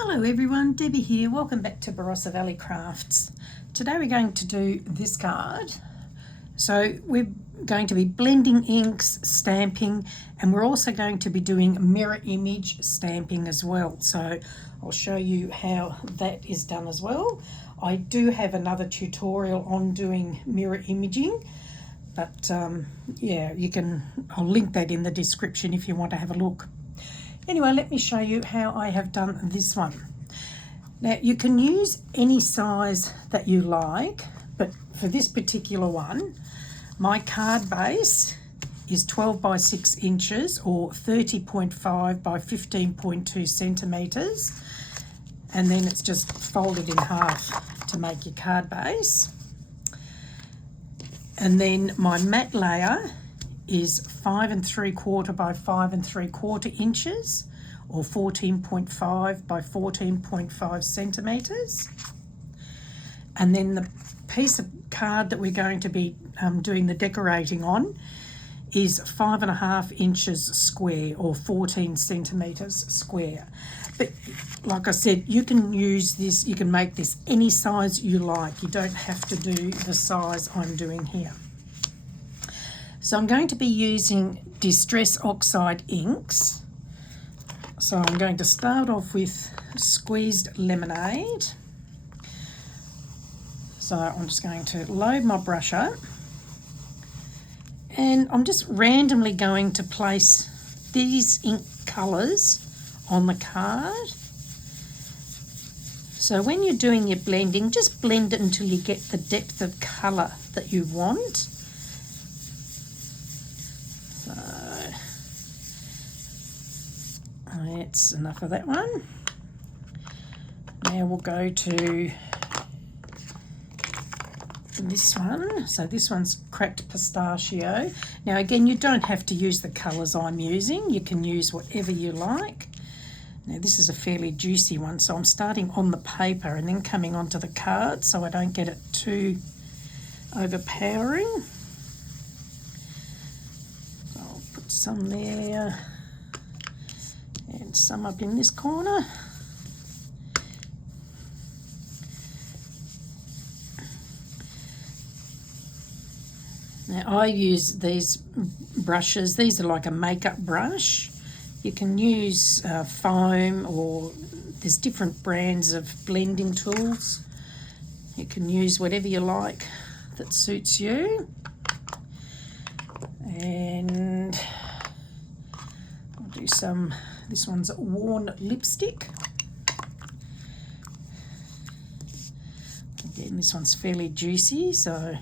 Hello everyone, Debbie here. Welcome back to Barossa Valley Crafts. Today we're going to do this card. So we're going to be blending inks, stamping, and we're also going to be doing mirror image stamping as well. So I'll show you how that is done as well. I do have another tutorial on doing mirror imaging, but yeah, I'll link that in the description if you want to have a look. Anyway, let me show you how I have done this one. Now, you can use any size that you like, but for this particular one, my card base is 12 by 6 inches or 30.5 by 15.2 centimetres, and then it's just folded in half to make your card base. And then my mat layer is 5 3/4 by 5 3/4 inches or 14.5 by 14.5 centimetres. And then the piece of card that we're going to be doing the decorating on is 5.5 inches square or 14 centimetres square. But like I said, you can use this, you can make this any size you like. You don't have to do the size I'm doing here. So I'm going to be using Distress Oxide inks. So I'm going to start off with squeezed lemonade. So I'm just going to load my brush up, and I'm just randomly going to place these ink colours on the card. So when you're doing your blending, just blend it until you get the depth of colour that you want. That's enough of that one. Now we'll go to this one. So this one's cracked pistachio. Now again, you don't have to use the colours I'm using. You can use whatever you like. Now this is a fairly juicy one, so I'm starting on the paper and then coming onto the card so I don't get it too overpowering. So I'll put some there and some up in this corner. Now I use these brushes. These are like a makeup brush. You can use foam, or there's different brands of blending tools. You can use whatever you like that suits you. And I'll do some, this one's worn lipstick. Again, this one's fairly juicy, so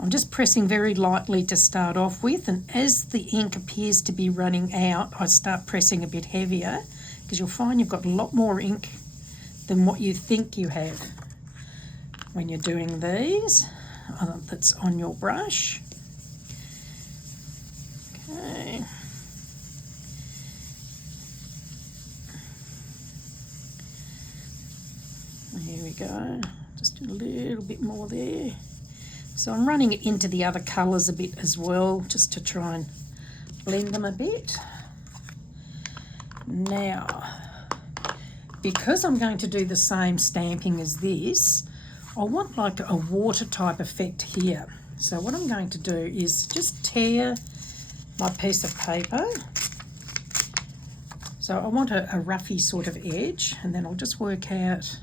I'm just pressing very lightly to start off with, and as the ink appears to be running out, I start pressing a bit heavier, because you'll find you've got a lot more ink than what you think you have when you're doing these. That's on your brush. Okay. Here we go. Just do a little bit more there. So I'm running it into the other colours a bit as well, just to try and blend them a bit. Now, because I'm going to do the same stamping as this, I want like a water type effect here. So what I'm going to do is just tear my piece of paper. So I want a roughy sort of edge, and then I'll just work out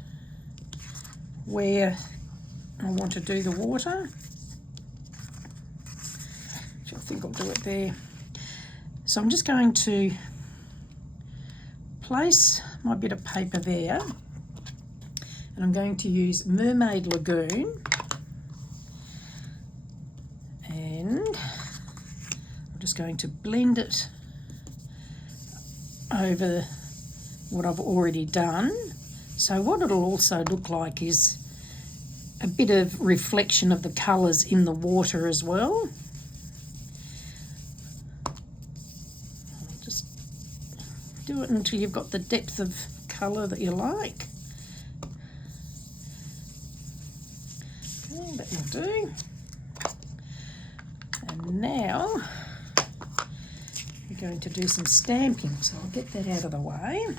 where I want to do the water. I think I'll do it there. So I'm just going to place my bit of paper there, and I'm going to use Mermaid Lagoon, and I'm just going to blend it over what I've already done. So what it'll also look like is a bit of reflection of the colours in the water as well. Just do it until you've got the depth of colour that you like. Okay, that will do. And now we're going to do some stamping, so I'll get that out of the way.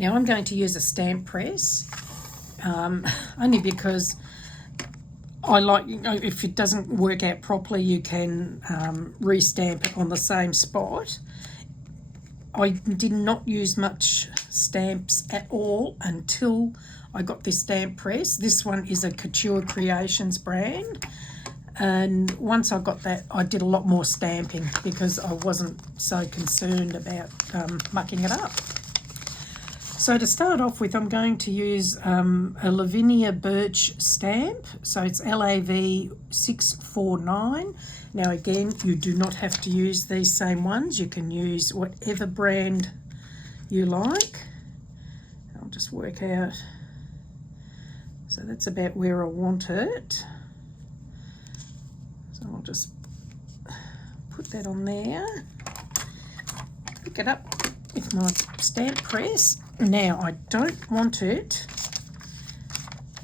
Now I'm going to use a stamp press, only because I like, if it doesn't work out properly, you can re-stamp it on the same spot. I did not use much stamps at all until I got this stamp press. This one is a Couture Creations brand. And once I got that, I did a lot more stamping because I wasn't so concerned about mucking it up. So to start off with, I'm going to use a Lavinia birch stamp. So it's LAV 649. Now again, you do not have to use these same ones. You can use whatever brand you like. I'll just work out. So that's about where I want it. So I'll just put that on there. Pick it up with my stamp press. Now I don't want it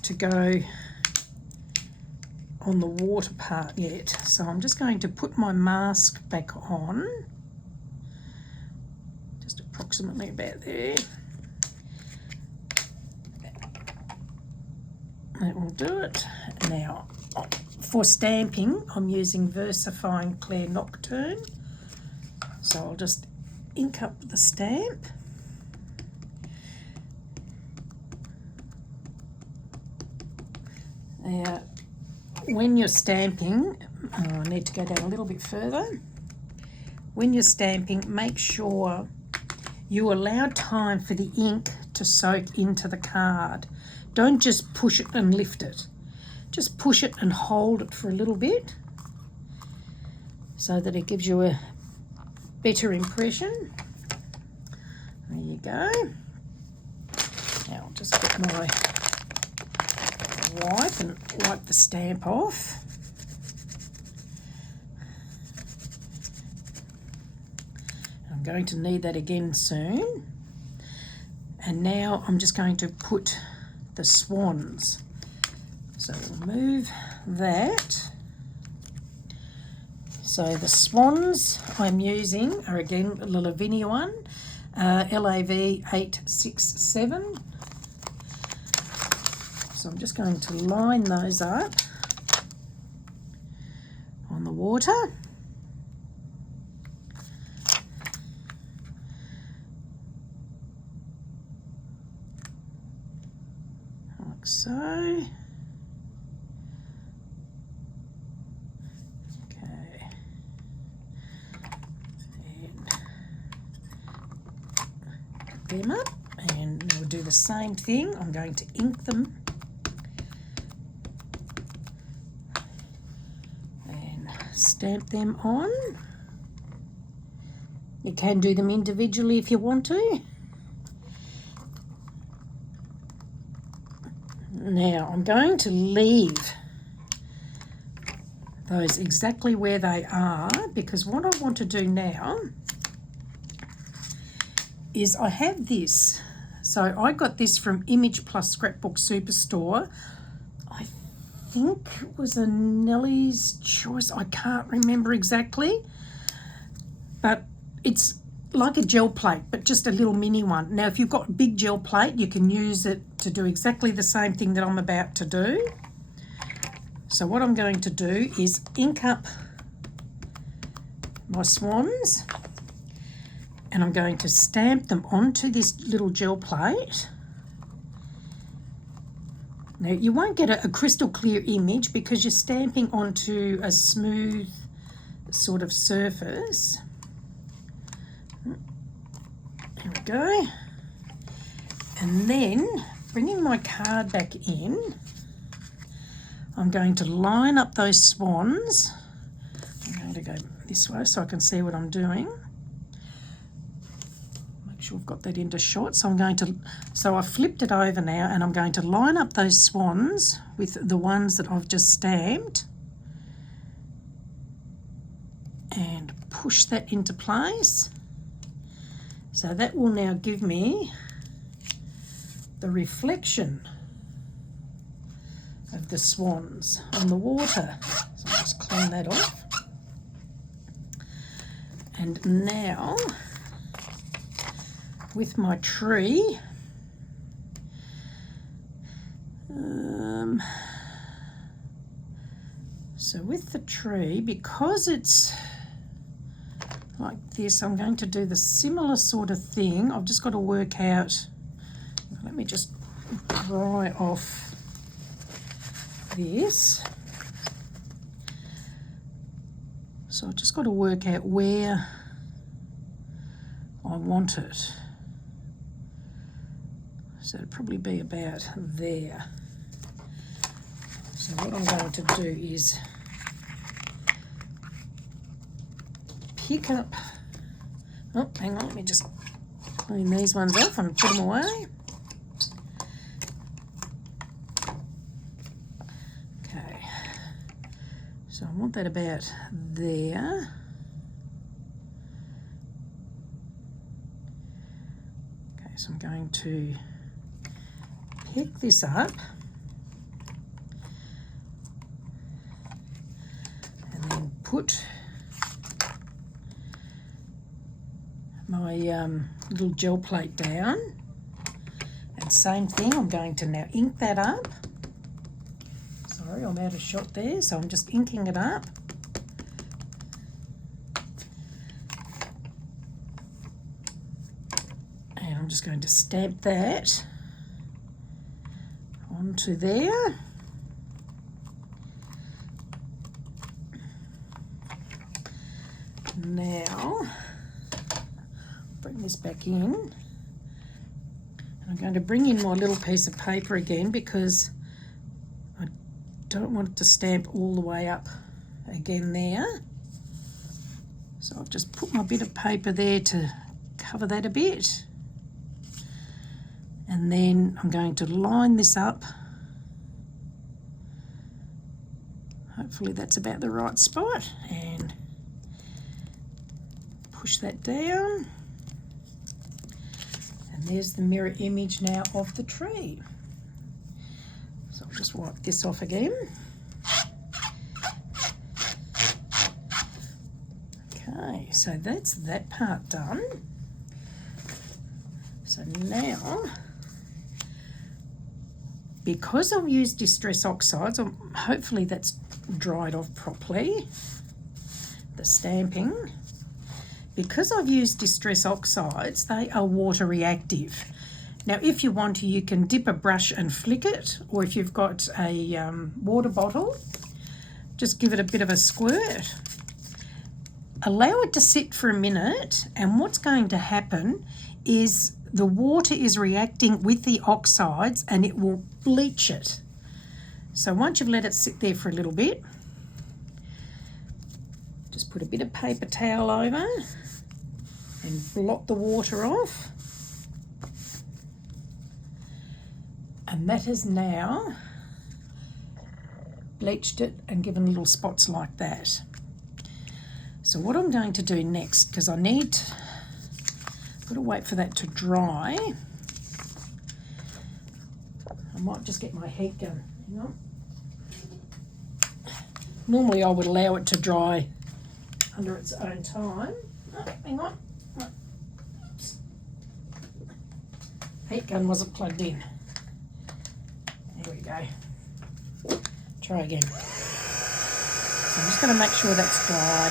to go on the water part yet, so I'm just going to put my mask back on, just approximately about there. That will do it. Now for stamping, I'm using VersaFine Clair Nocturne, so I'll just ink up the stamp. Now, when you're stamping, I need to go down a little bit further. When you're stamping, make sure you allow time for the ink to soak into the card. Don't just push it and lift it. Just push it and hold it for a little bit so that it gives you a better impression. There you go. Now I'll just get my wipe and wipe the stamp off. I'm going to need that again soon. And now I'm just going to put the swans. So we'll move that. So the swans I'm using are again the Lavinia one, LAV 867. So I'm just going to line those up on the water. Like so. Okay. And put them up, and we'll do the same thing. I'm going to ink them. Stamp them on. You can do them individually if you want to. Now I'm going to leave those exactly where they are, because what I want to do now is I have this. So I got this from Image Plus Scrapbook Superstore. I think it was a Nellie's Choice. I can't remember exactly, but it's like a gel plate, but just a little mini one. Now, if you've got a big gel plate, you can use it to do exactly the same thing that I'm about to do. So what I'm going to do is ink up my swans, and I'm going to stamp them onto this little gel plate. Now, you won't get a crystal clear image because you're stamping onto a smooth sort of surface. There we go. And then, bringing my card back in, I'm going to line up those swans. I'm going to go this way so I can see what I'm doing. Sure I've got that into shot. So I flipped it over now, and I'm going to line up those swans with the ones that I've just stamped and push that into place. So that will now give me the reflection of the swans on the water. So I'll just clean that off. And now with my tree, So with the tree, because it's like this, I'm going to do the similar sort of thing. I've just got to work out, let me just dry off this. So I've just got to work out where I want it. So it'd probably be about there. So what I'm going to do is pick up, oh, hang on, let me just clean these ones off and put them away. Okay, so I want that about there. Okay, so I'm going to pick this up and then put my little gel plate down, and same thing, I'm going to now ink that up. Sorry, I'm out of shot there, so I'm just inking it up. And I'm just going to stamp that onto there. Now, bring this back in. And I'm going to bring in my little piece of paper again because I don't want it to stamp all the way up again there. So I've just put my bit of paper there to cover that a bit. And then I'm going to line this up. Hopefully that's about the right spot, and push that down. And there's the mirror image now of the tree. So I'll just wipe this off again. Okay, so that's that part done. So now, because I've used Distress Oxides, hopefully that's dried off properly, the stamping. Because I've used Distress Oxides, they are water reactive. Now if you want to, you can dip a brush and flick it, or if you've got a water bottle, just give it a bit of a squirt. Allow it to sit for a minute, and what's going to happen is the water is reacting with the oxides and it will bleach it. So once you've let it sit there for a little bit, just put a bit of paper towel over and blot the water off. And that has now bleached it and given little spots like that. So what I'm going to do next, because I've got to wait for that to dry. I might just get my heat gun. Hang on. Normally I would allow it to dry under its own time. Oh, hang on. Oops. Heat gun wasn't plugged in. There we go. Try again. So I'm just going to make sure that's dry.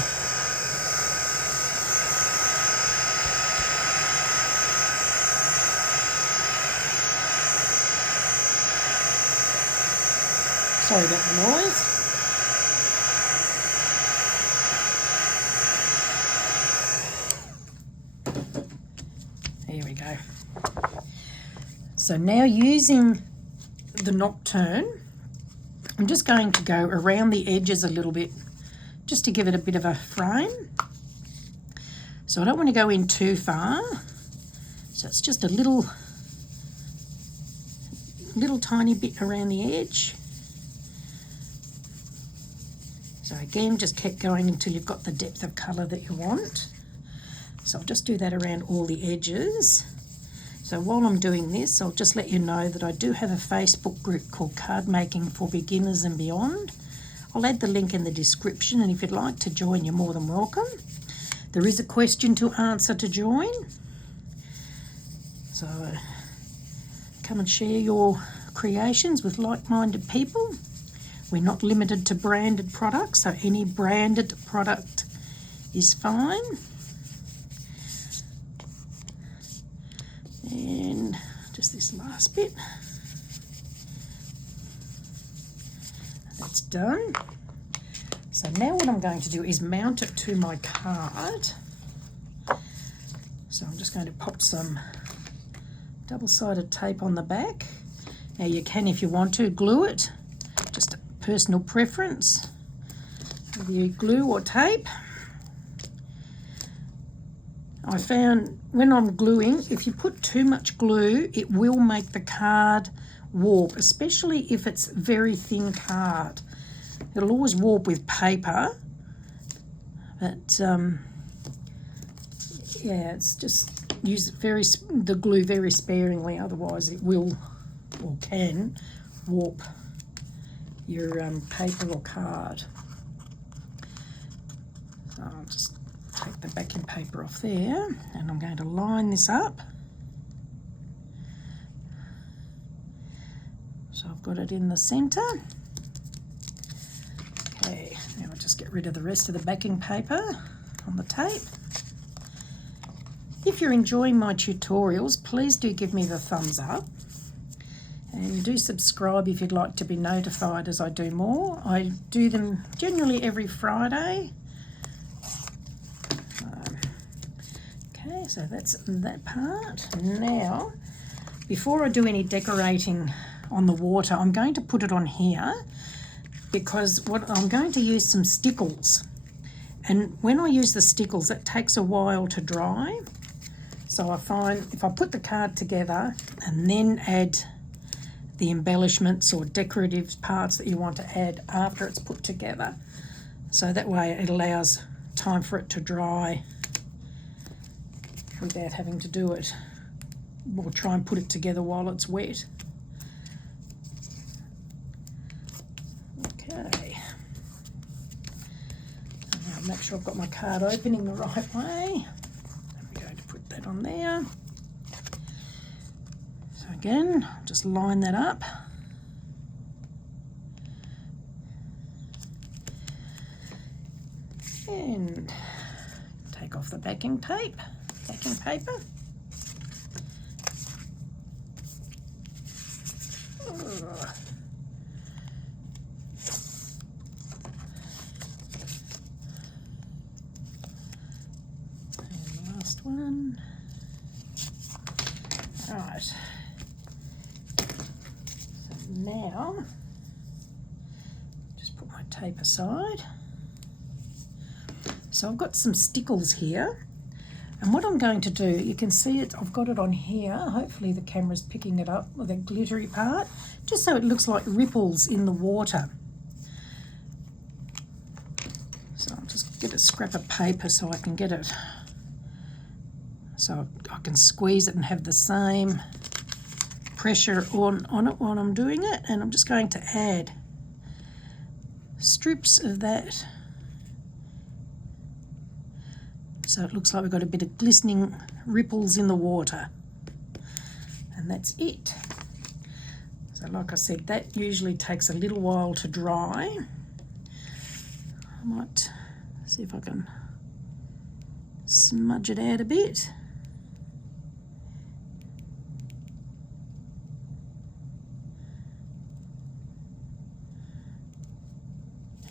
Sorry about the noise. There we go. So now using the Nocturne, I'm just going to go around the edges a little bit just to give it a bit of a frame. So I don't want to go in too far. So it's just a little tiny bit around the edge. So again, just keep going until you've got the depth of colour that you want. So I'll just do that around all the edges. So while I'm doing this, I'll just let you know that I do have a Facebook group called Cardmaking for Beginners and Beyond. I'll add the link in the description, and if you'd like to join, you're more than welcome. There is a question to answer to join. So come and share your creations with like-minded people. We're not limited to branded products, so any branded product is fine. And just this last bit. That's done. So now what I'm going to do is mount it to my card. So I'm just going to pop some double-sided tape on the back. Now you can, if you want to, glue it. Just a personal preference. Whether you glue or tape. I found when I'm gluing, if you put too much glue, it will make the card warp, especially if it's very thin card. It'll always warp with paper, but yeah, it's just use the glue very sparingly, otherwise it will or can warp your paper or card. So I'll just take the backing paper off there, and I'm going to line this up. So I've got it in the centre. Okay, now I'll just get rid of the rest of the backing paper on the tape. If you're enjoying my tutorials, please do give me the thumbs up. And do subscribe if you'd like to be notified as I do more. I do them generally every Friday. Okay, so that's that part. Now, before I do any decorating on the water, I'm going to put it on here because I'm going to use some stickles. And when I use the stickles, it takes a while to dry. So I find if I put the card together and then add the embellishments or decorative parts that you want to add after it's put together, so that way it allows time for it to dry without having to do it or try and put it together while it's wet. Okay. Now make sure I've got my card opening the right way. I'm going to put that on there. So again, just line that up. And take off the backing paper. And the last one. All right. So now, just put my tape aside. So I've got some stickles here. And what I'm going to do, you can see it, I've got it on here. Hopefully the camera's picking it up with that glittery part, just so it looks like ripples in the water. So I'll just get a scrap of paper so I can get it, so I can squeeze it and have the same pressure on it while I'm doing it. And I'm just going to add strips of that. So it looks like we've got a bit of glistening ripples in the water. And that's it. So like I said, that usually takes a little while to dry. I might see if I can smudge it out a bit.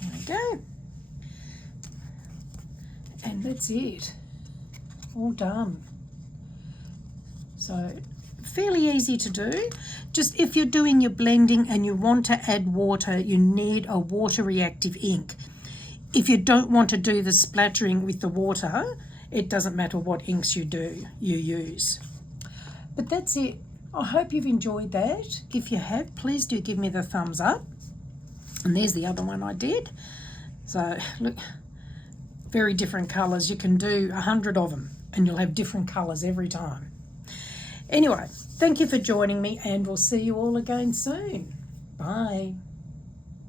There we go. And that's it, all done. So fairly easy to do. Just if you're doing your blending and you want to add water, you need a water reactive ink. If you don't want to do the splattering with the water, it doesn't matter what inks you use. But that's it. I hope you've enjoyed that. If you have, please do give me the thumbs up. And there's the other one I did. So look, very different colours. You can do 100 of them and you'll have different colours every time. Anyway, thank you for joining me, and we'll see you all again soon. Bye.